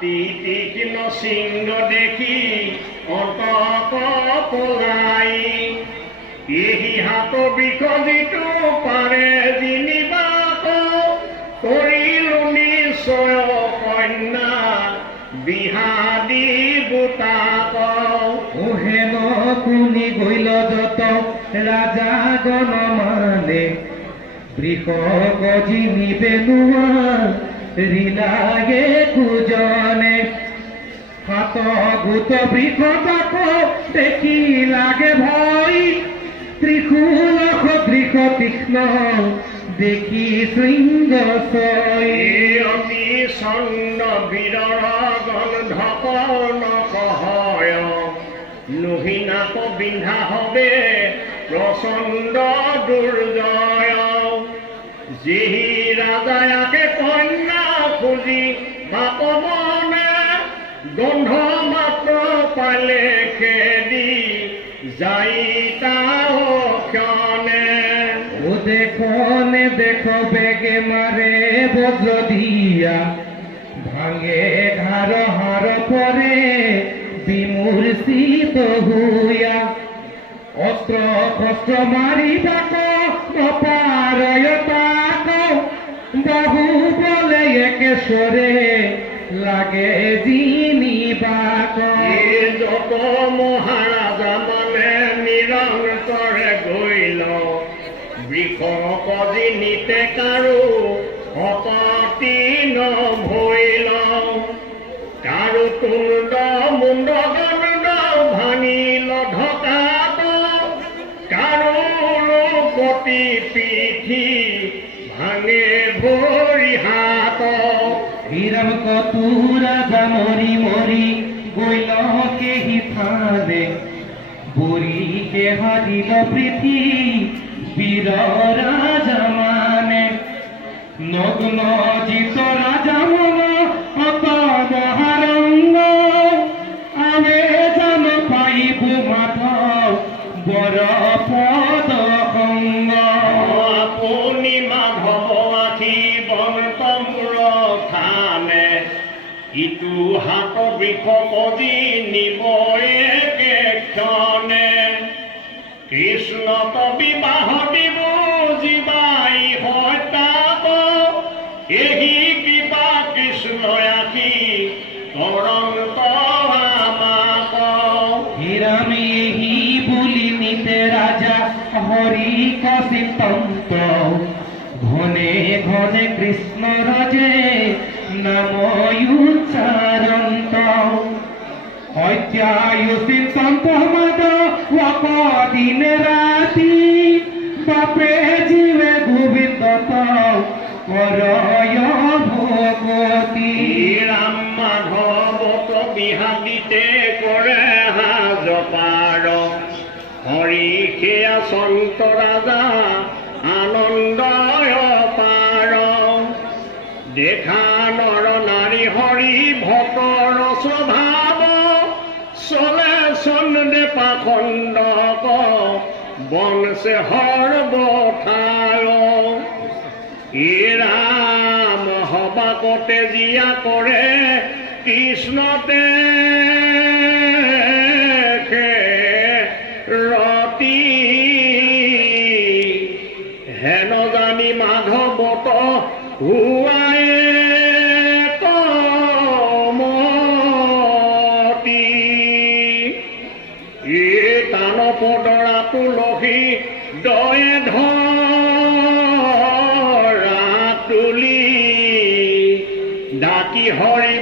তীক্ষ্ণ চিহ্ন দেখি অন্তক পলাই এই হাত বিষ যিটো পাৰে জিনিবা কৰিলো নিশ্চয় কন্যা বিহাদী গোটাক হেন শুনি গৈল যত ৰাজা গণ মানে বৃষ গজি নিবেনোৱা ৰিলাগে কুজনে হাত গোট বৃষ তাক দেখি লাগে ভয় ত্ৰিশূল সদৃশ তীক্ষ্ণ দেখি শৃংগ অতি চন্ন বীৰৰ গন্ধক নকহয় নোহিনাক বিন্ধা হবে প্ৰচণ্ড দুৰ্জয় যি ৰাজায়াকে কন্যা খুজি বাপ মনে গন্ধ মাত্ৰ পালে খেদি যাই ক্ষণে ও দেখনে দেখ বেগে মারে বজ্র দিয়া ভাঙে ঘাড় হাড় পরে বিমূর্ষিত হইয়া অস্ত্র শস্ত্র মারিবাক অপারয় তাক বহু বলে একেশ্বরে লাগে জিনিবাক যত মহাৰাজা মানে নিৰন্তৰে গৈল বৃষ কজি নিতে কাৰো হততি নভৈল কাৰো তুণ্ড মুণ্ড গণ্ড ভাঙিল ঢকাত কাৰো কটি পিঠি ভাঙে ভৰি হাত হিরাম কতুরা মরি মরি গৈল কেহি থানে বুড়িকে হারিল প্রীতি বীর রাজা মানে নগ্ন জিত রাজা মন অত মহারঙ্গ আমি জান পাইব মাধ বর পদ সঙ্গ আপুনি মাধৱ আখি বন্তমূৰ থানে ইটো হাত বৃষ কজি নিব একে ক্ষণে কৃষ্ণক বিবাহ দিব জীৱাই হত্যাক এহি কৃপা কৃষ্ণ আখি তৰন্ত আমাক হিরামি হি বুলি নিতে রাজা হরি কচিতন্ত ঘনে ঘনে কৃষ্ণ রজে নাম উচ্চারন্ত অধ্যায়ু চিন্তন্ত মাদ দিন রাতি বাপে জীবে গোবিন্দ করয় ভগতি ৰাম মাধৱক বিহাদিতে কৰে হাজ পাৰ হৰি সেয়া সন্ত ৰাজা আনন্দয় পাৰ দেখা নৰ নাৰী হৰি ভকৰ স্বভাৱ চলে চন্দে পাখণ্ডক বনছে সৰ্বঠায় ৰাম সবাকতে জিয়া কৰে কৃষ্ণতে ৰতি হেন জানি মাধৱত হুৱাই কমতি টান পদৰা তুলসী দয়ে ধৰা তুলি ডাকি হৰি